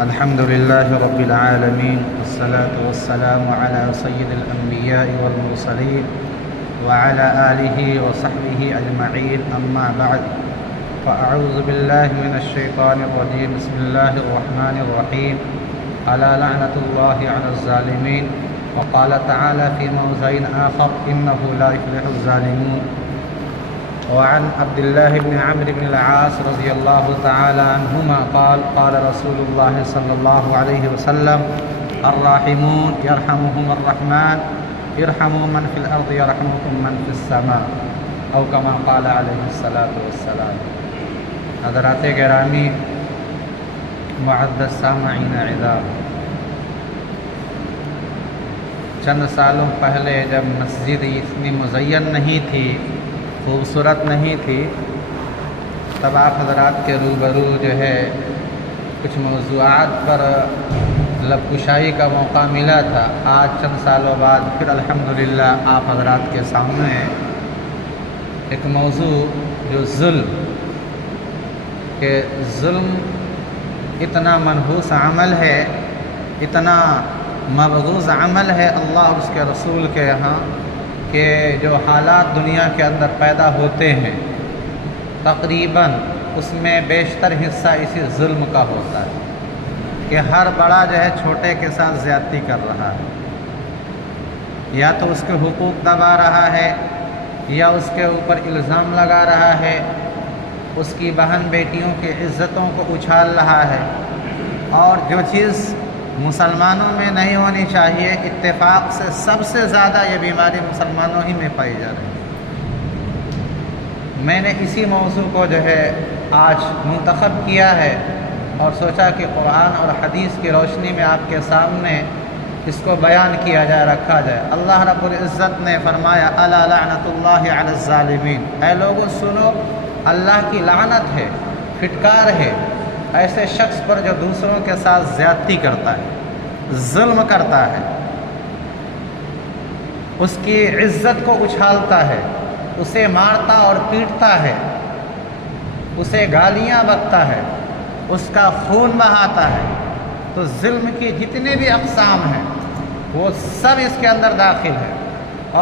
الحمد لله رب العالمين، والصلاة والسلام على سيد الأنبياء والمرسلين وعلى آله وصحبه أجمعين، أما بعد، فأعوذ بالله من الشيطان الرجيم، بسم الله الرحمن الرحيم، ألا لعنة الله على الظالمين، وقال تعالى في موضع آخر إنه لا يفلح الظالمون. وعن عبد الله بن عمرو بن العاص رضي الله تعالى عنهما قال قال رسول الله صلى الله عليه وسلم الراحمون يرحمهم الرحمن ارحموا من في الأرض يرحمكم من في السماء، او كما قال علیہ الصلاۃ والسلام. حضرات گرامی، معزز سامعین اعزاز، چند سالوں پہلے جب مسجد اتنی مزین نہیں تھی، خوبصورت نہیں تھی، تب آپ حضرات کے روبرو جو ہے کچھ موضوعات پر لب کشائی کا موقع ملا تھا. آج چند سالوں بعد پھر الحمدللہ آپ حضرات کے سامنے ایک موضوع جو ظلم، کہ ظلم اتنا منحوس عمل ہے، اتنا مبغوض عمل ہے اللہ اور اس کے رسول کے یہاں، کہ جو حالات دنیا کے اندر پیدا ہوتے ہیں تقریباً اس میں بیشتر حصہ اسی ظلم کا ہوتا ہے، کہ ہر بڑا جو ہے چھوٹے کے ساتھ زیادتی کر رہا ہے، یا تو اس کے حقوق دبا رہا ہے، یا اس کے اوپر الزام لگا رہا ہے، اس کی بہن بیٹیوں کی عزتوں کو اچھال رہا ہے، اور جو چیز مسلمانوں میں نہیں ہونی چاہیے، اتفاق سے سب سے زیادہ یہ بیماری مسلمانوں ہی میں پائی جا رہی ہے. میں نے اسی موضوع کو جو ہے آج منتخب کیا ہے اور سوچا کہ قرآن اور حدیث کی روشنی میں آپ کے سامنے اس کو بیان کیا جائے، رکھا جائے. اللہ رب العزت نے فرمایا الا لعنت اللہ علی الظالمین، اے لوگوں سنو، اللہ کی لعنت ہے، پھٹکار ہے ایسے شخص پر جو دوسروں کے ساتھ زیادتی کرتا ہے، ظلم کرتا ہے، اس کی عزت کو اچھالتا ہے، اسے مارتا اور پیٹتا ہے، اسے گالیاں بکتا ہے، اس کا خون بہاتا ہے. تو ظلم کی جتنے بھی اقسام ہیں وہ سب اس کے اندر داخل ہے.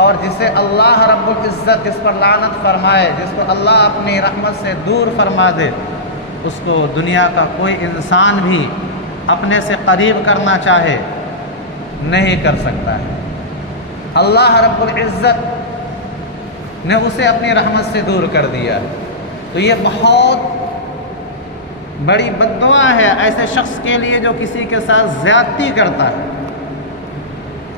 اور جسے اللہ رب العزت جس پر لعنت فرمائے، جس کو اللہ اپنی رحمت سے دور فرما دے، اس کو دنیا کا کوئی انسان بھی اپنے سے قریب کرنا چاہے نہیں کر سکتا ہے. اللہ رب العزت نے اسے اپنی رحمت سے دور کر دیا. تو یہ بہت بڑی بددعا ہے ایسے شخص کے لیے جو کسی کے ساتھ زیادتی کرتا ہے.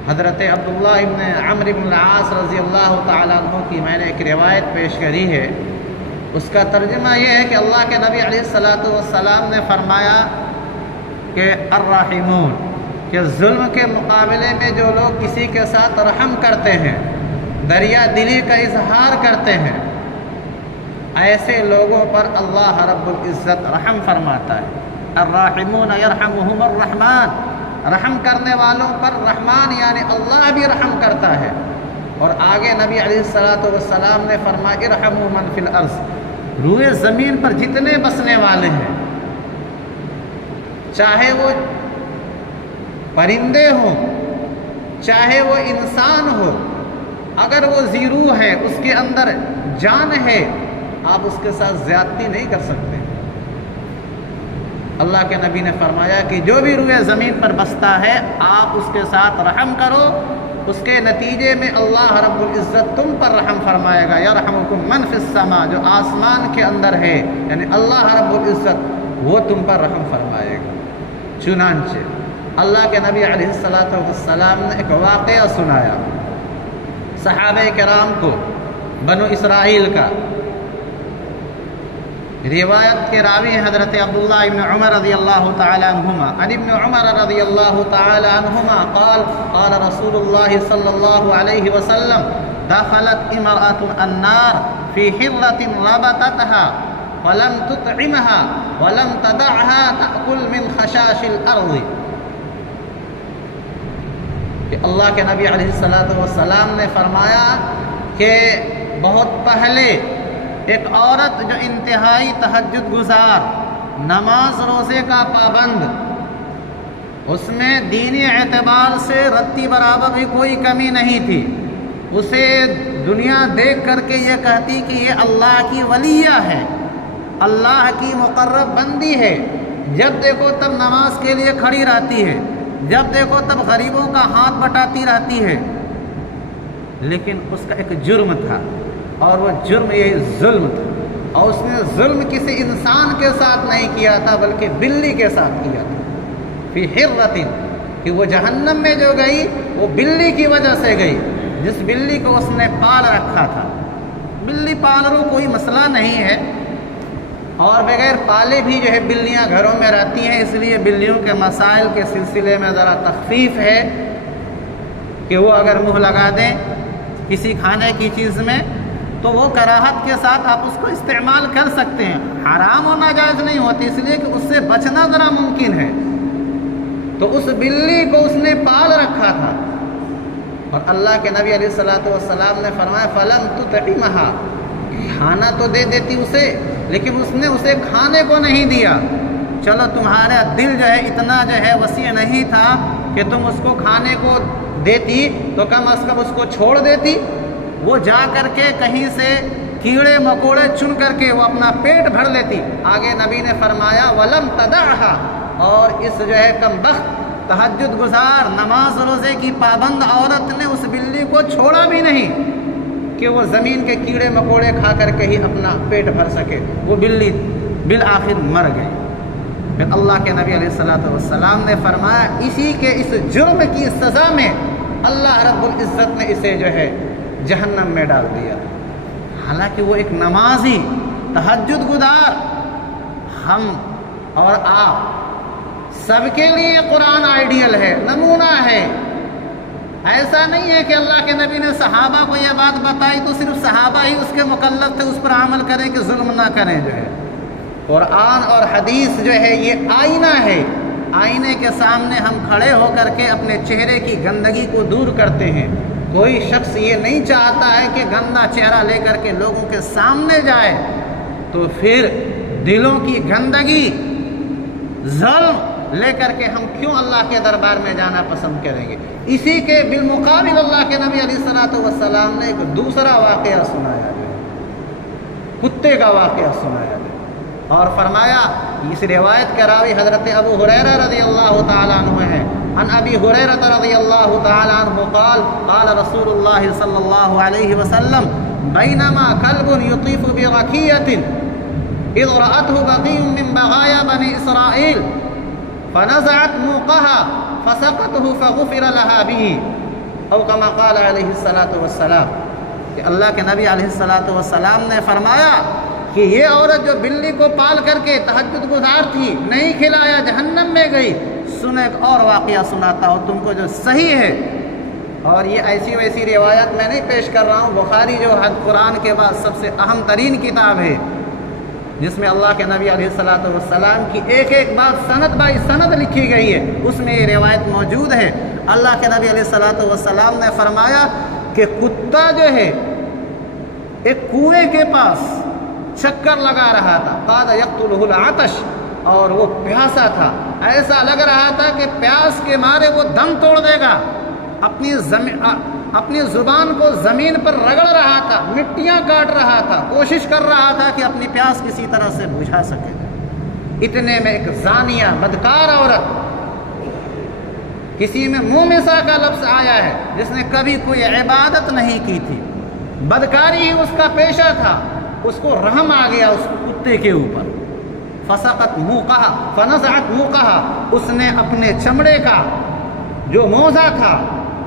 حضرت عبداللہ ابن عمرو بن العاص رضی اللہ تعالیٰ عنہ کی میں نے ایک روایت پیش کری ہے. اس کا ترجمہ یہ ہے کہ اللہ کے نبی علیہ الصلاۃ والسلام نے فرمایا کہ الراحمون، کہ ظلم کے مقابلے میں جو لوگ کسی کے ساتھ رحم کرتے ہیں، دریا دلی کا اظہار کرتے ہیں، ایسے لوگوں پر اللہ رب العزت رحم فرماتا ہے. الراحمون یرحمہم الرحمن، رحم کرنے والوں پر رحمان یعنی اللہ بھی رحم کرتا ہے. اور آگے نبی علیہ الصلاۃ والسلام نے فرمایا ارحموا من فی الارض، روئے زمین پر جتنے بسنے والے ہیں، چاہے وہ پرندے ہوں، چاہے وہ انسان ہو، اگر وہ ذی روح ہے، اس کے اندر جان ہے، آپ اس کے ساتھ زیادتی نہیں کر سکتے. اللہ کے نبی نے فرمایا کہ جو بھی روئے زمین پر بستا ہے آپ اس کے ساتھ رحم کرو، اس کے نتیجے میں اللہ رب العزت تم پر رحم فرمائے گا. یرحمکم من فی السماء، جو آسمان کے اندر ہے یعنی اللہ رب العزت وہ تم پر رحم فرمائے گا. چنانچہ اللہ کے نبی علیہ السلام نے ایک واقعہ سنایا صحابہ کرام کو، بنو اسرائیل کا. روایت کے راوی حضرت عبداللہ ابن عمر رضی اللہ تعالی عنہما عن ابن عمر رضی اللہ تعالی عنہما قال قال رسول اللہ صلی اللہ علیہ وسلم دخلت امرأة النار في حرة ربطتها ولم تطعمها ولم تدعها تأكل من خشاش الأرض. کہ اللہ کے نبی علیہ السلام نے فرمایا کہ بہت پہلے ایک عورت جو انتہائی تہجد گزار نماز روزے کا پابند، اس میں دینی اعتبار سے رتی برابر بھی کوئی کمی نہیں تھی، اسے دنیا دیکھ کر کے یہ کہتی کہ یہ اللہ کی ولیہ ہے، اللہ کی مقرب بندی ہے، جب دیکھو تب نماز کے لیے کھڑی رہتی ہے، جب دیکھو تب غریبوں کا ہاتھ بٹاتی رہتی ہے، لیکن اس کا ایک جرم تھا، اور وہ جرم یہ ظلم تھا، اور اس نے ظلم کسی انسان کے ساتھ نہیں کیا تھا بلکہ بلی کے ساتھ کیا تھا، فی حرۃ، کہ وہ جہنم میں جو گئی وہ بلی کی وجہ سے گئی، جس بلی کو اس نے پال رکھا تھا۔ بلی پالرو کوئی مسئلہ نہیں ہے، اور بغیر پالے بھی جو ہے بلیاں گھروں میں رہتی ہیں، اس لیے بلیوں کے مسائل کے سلسلے میں ذرا تخفیف ہے کہ وہ اگر منہ لگا دیں کسی کھانے کی چیز میں تو وہ کراہت کے ساتھ آپ اس کو استعمال کر سکتے ہیں، حرام اور ناجائز نہیں ہوتی، اس لیے کہ اس سے بچنا ذرا ممکن ہے۔ تو اس بلی کو اس نے پال رکھا تھا، اور اللہ کے نبی علیہ الصلوۃ والسلام نے فرمایا فلم تطعمها، کھانا تو دے دیتی اسے لیکن اس نے اسے کھانے کو نہیں دیا۔ چلو تمہارا دل جو ہے اتنا جو ہے وسیع نہیں تھا کہ تم اس کو کھانے کو دیتی تو کم از کم اس کو چھوڑ دیتی، وہ جا کر کے کہیں سے کیڑے مکوڑے چن کر کے وہ اپنا پیٹ بھر لیتی۔ آگے نبی نے فرمایا ولم تدعها، اور اس جو ہے کم بخت تہجد گزار نماز روزے کی پابند عورت نے اس بلی کو چھوڑا بھی نہیں کہ وہ زمین کے کیڑے مکوڑے کھا کر کے ہی اپنا پیٹ بھر سکے، وہ بلی بالآخر مر گئی۔ پھر اللہ کے نبی علیہ الصلوۃ والسلام نے فرمایا اسی کے اس جرم کی سزا میں اللہ رب العزت نے اسے جو ہے جہنم میں ڈال دیا، حالانکہ وہ ایک نمازی تہجد گزار، ہم اور آپ سب کے لیے قرآن آئیڈیل ہے، نمونہ ہے۔ ایسا نہیں ہے کہ اللہ کے نبی نے صحابہ کو یہ بات بتائی تو صرف صحابہ ہی اس کے مکلف تھے، اس پر عمل کریں کہ ظلم نہ کریں۔ جو ہے قرآن اور حدیث جو ہے یہ آئینہ ہے، آئینے کے سامنے ہم کھڑے ہو کر کے اپنے چہرے کی گندگی کو دور کرتے ہیں۔ کوئی شخص یہ نہیں چاہتا ہے کہ گندا چہرہ لے کر کے لوگوں کے سامنے جائے، تو پھر دلوں کی گندگی ظلم لے کر کے ہم کیوں اللہ کے دربار میں جانا پسند کریں گے؟ اسی کے بالمقابل اللہ کے نبی علیہ الصلوۃ والسلام نے ایک دوسرا واقعہ سنایا ہے، کتے کا واقعہ سنایا ہے، اور فرمایا، اس روایت کے راوی حضرت ابو ہریرہ رضی اللہ تعالیٰ عنہ ہیں، عن ابی ہریرہ رضی اللہ تعالیٰ عنہ قال قال رسول اللہ صلی اللہ علیہ وسلم بینما کلب یطیف برکیۃ اذ رأته بغی من بغایا بنی اسرائیل فنزعت موقها فسقطه فغفر لها به، او كما قال علیہ الصلوۃ والسلام، کہ اللہ کے نبی علیہ الصلوۃ والسلام نے فرمایا کہ یہ عورت جو بلی کو پال کر کے تہجد گزار تھی، نہیں کھلایا، جہنم میں گئی۔ سنیں ایک اور واقعہ سناتا ہوں تم کو جو صحیح ہے، اور یہ ایسی ویسی روایت میں نہیں پیش کر رہا ہوں، بخاری جو قرآن کے بعد سب سے اہم ترین کتاب ہے، جس میں اللہ کے نبی علیہ الصلوۃ والسلام کی ایک ایک بات سند بائی سند لکھی گئی ہے، اس میں یہ روایت موجود ہے۔ اللہ کے نبی علیہ الصلوۃ والسلام نے فرمایا کہ کتا جو ہے ایک کنویں کے پاس چکر لگا رہا تھا، قاد یقتلہ العطش، اور وہ پیاسا تھا، ایسا لگ رہا تھا کہ پیاس کے مارے وہ دم توڑ دے گا، اپنی زبان کو زمین پر رگڑ رہا تھا، مٹیاں کاٹ رہا تھا، کوشش کر رہا تھا کہ اپنی پیاس کسی طرح سے بجھا سکے۔ اتنے میں ایک زانیہ بدکار عورت، کسی میں مومسا کا لفظ آیا ہے، جس نے کبھی کوئی عبادت نہیں کی تھی، بدکاری ہی اس کا پیشہ تھا، اس کو رحم آ گیا اس کتے کے اوپر، فسقط موقعہ فنزعت موقعہ، اس نے اپنے چمڑے کا جو موزہ تھا،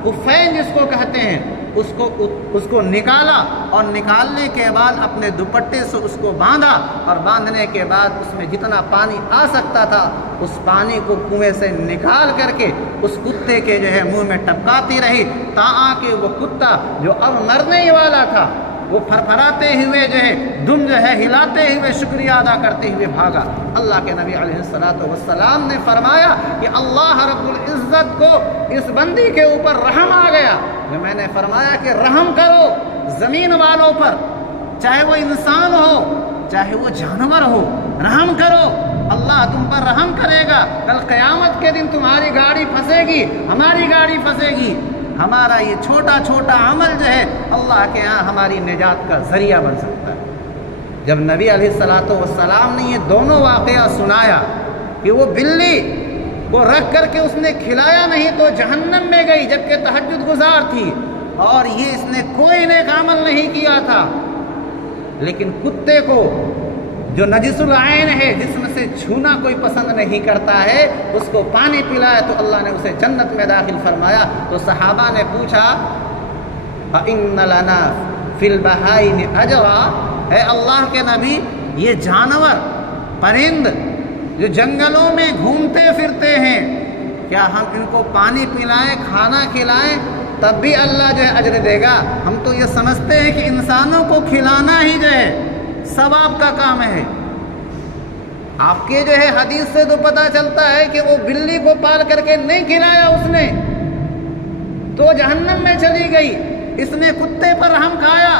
خفین جس کو کہتے ہیں، اس کو نکالا، اور نکالنے کے بعد اپنے دوپٹے سے اس کو باندھا، اور باندھنے کے بعد اس میں جتنا پانی آ سکتا تھا اس پانی کو کنویں سے نکال کر کے اس کتے کے جو ہے منہ میں ٹپکاتی رہی، تاں کہ وہ کتا جو اب مرنے ہی والا تھا وہ پھرپھراتے ہوئے جو ہے دم جو ہے ہلاتے ہوئے شکریہ ادا کرتے ہوئے بھاگا۔ اللہ کے نبی علیہ الصلوۃ والسلام نے فرمایا کہ اللہ رب العزت کو اس بندی کے اوپر رحم آ گیا، جو میں نے فرمایا کہ رحم کرو زمین والوں پر، چاہے وہ انسان ہو چاہے وہ جانور ہو، رحم کرو، اللہ تم پر رحم کرے گا، کل قیامت کے دن تمہاری گاڑی پھنسے گی، ہماری گاڑی پھنسے گی، ہمارا یہ چھوٹا چھوٹا عمل جو ہے اللہ کے ہاں ہماری نجات کا ذریعہ بن سکتا ہے۔ جب نبی علیہ السلام نے یہ دونوں واقعہ سنایا کہ وہ بلی کو رکھ کر کے اس نے کھلایا نہیں تو جہنم میں گئی جبکہ تہجد گزار تھی، اور یہ اس نے کوئی نیک عمل نہیں کیا تھا، لیکن کتے کو جو نجس العین ہے، جسم سے چھونا کوئی پسند نہیں کرتا ہے، اس کو پانی پلایا تو اللہ نے اسے جنت میں داخل فرمایا۔ تو صحابہ نے پوچھا فَإِنَّ لَنَا فِي الْبَهَائِمِ أَجْرًا، اے اللہ کے نبی، یہ جانور پرند جو جنگلوں میں گھومتے پھرتے ہیں، کیا ہم ان کو پانی پلائیں، کھانا کھلائیں تب بھی اللہ جو ہے اجر دے گا؟ ہم تو یہ سمجھتے ہیں کہ انسانوں کو کھلانا ہی جو ہے ثواب کا کام ہے۔ آپ کے جو ہے حدیث سے تو پتہ چلتا ہے کہ وہ بلی کو پال کر کے نہیں کھلایا اس نے تو جہنم میں چلی گئی، اس نے کتے پر رحم کھایا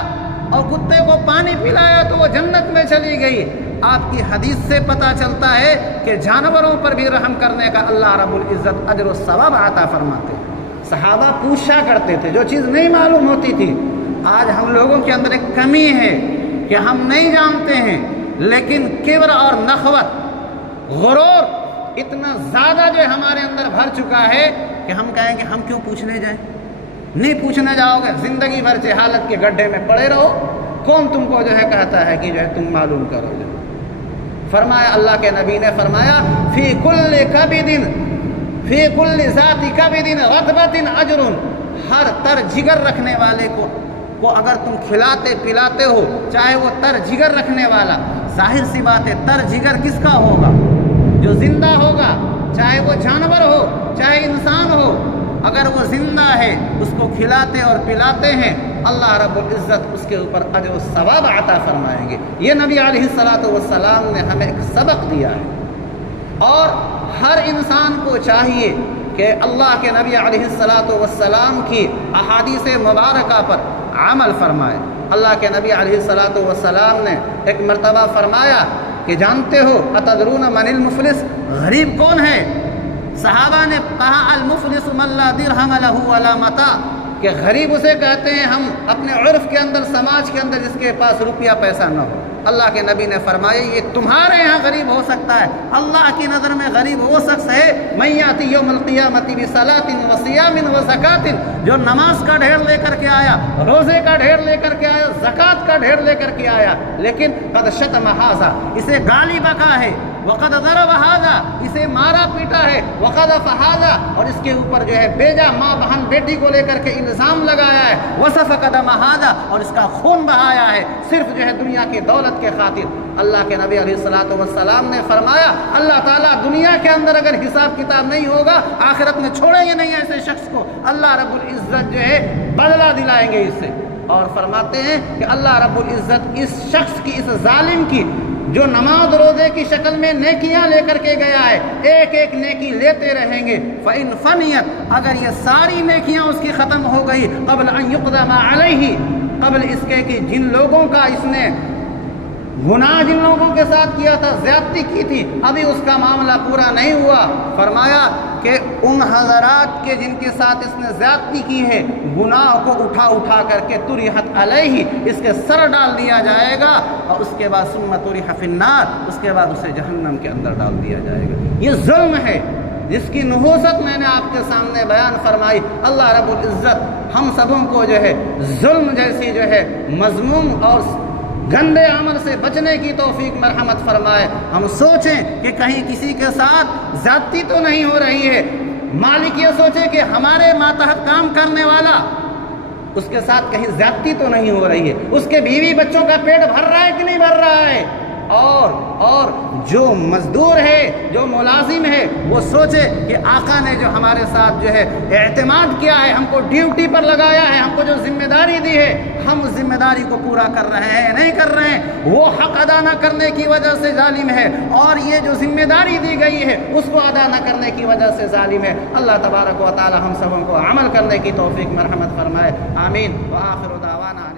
اور کتے کو پانی پلایا تو وہ جنت میں چلی گئی۔ آپ کی حدیث سے پتہ چلتا ہے کہ جانوروں پر بھی رحم کرنے کا اللہ رب العزت اجر و ثواب عطا فرماتے ہیں۔ صحابہ پوچھا کرتے تھے جو چیز نہیں معلوم ہوتی تھی۔ آج ہم لوگوں کے اندر ایک کمی ہے کہ ہم نہیں جانتے ہیں، لیکن کبر اور نخوت، غرور اتنا زیادہ جو ہمارے اندر بھر چکا ہے کہ ہم کہیں کہ ہم کیوں پوچھنے جائیں؟ نہیں پوچھنے جاؤ گے، زندگی بھر جہالت کے گڈھے میں پڑے رہو، کون تم کو جو ہے کہتا ہے کہ جو ہے تم معلوم کرو جو۔ فرمایا اللہ کے نبی نے فرمایا فی کل کبد فی کل ذات کبد رطبۃ اجر، ہر تر جگر رکھنے والے کو اگر تم کھلاتے پلاتے ہو، چاہے وہ تر جگر رکھنے والا، ظاہر سی بات ہے تر جگر کس کا ہوگا؟ جو زندہ ہوگا، چاہے وہ جانور ہو چاہے انسان ہو، اگر وہ زندہ ہے اس کو کھلاتے اور پلاتے ہیں، اللہ رب العزت اس کے اوپر اجر و ثواب عطا فرمائیں گے۔ یہ نبی علیہ السلام نے ہمیں ایک سبق دیا ہے، اور ہر انسان کو چاہیے کہ اللہ کے نبی علیہ السلام کی احادیث مبارکہ پر عمل فرمائے۔ اللہ کے نبی علیہ السلام نے ایک مرتبہ فرمایا کہ جانتے ہو اتدرون من المفلس، غریب کون ہے؟ صحابہ نے کہا المفلس من لا درہم لہ ولا متاع، کہ غریب اسے کہتے ہیں ہم اپنے عرف کے اندر، سماج کے اندر جس کے پاس روپیہ پیسہ نہ ہو۔ اللہ کے نبی نے فرمایا یہ تمہارے یہاں غریب ہو سکتا ہے، اللہ کی نظر میں غریب وہ شخص ہے من یاتی یوم القیامۃ بصلاۃ وصیام وزکوٰۃ، جو نماز کا ڈھیر لے کر کے آیا، روزے کا ڈھیر لے کر کے آیا، زکوٰۃ کا ڈھیر لے کر کے آیا، لیکن قد شتم ھذا، اسے گالی بکا ہے، وقد ضرب ھذا، اسے مارا پیٹا ہے، وقذف ھذا، اور اس کے اوپر جو ہے بیجا ماں بہن بیٹی کو لے کر کے الزام لگایا ہے، وسفک دم ھذا، اور اس کا خون بہایا ہے صرف جو ہے دنیا کی دولت کے خاطر۔ اللہ کے نبی علیہ السلام نے فرمایا اللہ تعالیٰ دنیا کے اندر اگر حساب کتاب نہیں ہوگا، آخرت میں چھوڑیں گے نہیں ایسے شخص کو، اللہ رب العزت جو ہے بدلہ دلائیں گے اس سے۔ اور فرماتے ہیں کہ اللہ رب العزت اس شخص کی، اس ظالم کی جو نماز روزے کی شکل میں نیکیاں لے کر کے گیا ہے، ایک ایک نیکی لیتے رہیں گے، فَإِنْ فَنِيَتْ، اگر یہ ساری نیکیاں اس کی ختم ہو گئی، قبل ان يقضى ما علیہ، قبل اس کے کہ جن لوگوں کا اس نے گناہ، جن لوگوں کے ساتھ کیا تھا، زیادتی کی تھی، ابھی اس کا معاملہ پورا نہیں ہوا، فرمایا کہ ان حضرات کے جن کے ساتھ اس نے زیادتی کی ہے، گناہ کو اٹھا اٹھا کر کے طرحت علیہ، اس کے سر ڈال دیا جائے گا، اور اس کے بعد ثم طرح فی النار، اس کے بعد اسے جہنم کے اندر ڈال دیا جائے گا۔ یہ ظلم ہے جس کی نحوست میں نے آپ کے سامنے بیان فرمائی۔ اللہ رب العزت ہم سبوں کو جو ہے ظلم جیسی جو ہے مذموم اور گندے عمل سے بچنے کی توفیق مرحمت فرمائے۔ ہم سوچیں کہ کہیں کسی کے ساتھ زیادتی تو نہیں ہو رہی ہے، مالک یہ سوچے کہ ہمارے ماتحت کام کرنے والا، اس کے ساتھ کہیں زیادتی تو نہیں ہو رہی ہے، اس کے بیوی بچوں کا پیٹ بھر رہا ہے کہ نہیں بھر رہا ہے، اور جو مزدور ہے، جو ملازم ہے، وہ سوچے کہ آقا نے جو ہمارے ساتھ جو ہے اعتماد کیا ہے، ہم کو ڈیوٹی پر لگایا ہے، ہم کو جو ذمہ داری دی ہے، ہم اس ذمہ داری کو پورا کر رہے ہیں نہیں کر رہے ہیں، وہ حق ادا نہ کرنے کی وجہ سے ظالم ہے، اور یہ جو ذمہ داری دی گئی ہے اس کو ادا نہ کرنے کی وجہ سے ظالم ہے۔ اللہ تبارک و تعالی ہم سبوں کو عمل کرنے کی توفیق مرحمت فرمائے، آمین۔ وآخر دعوانا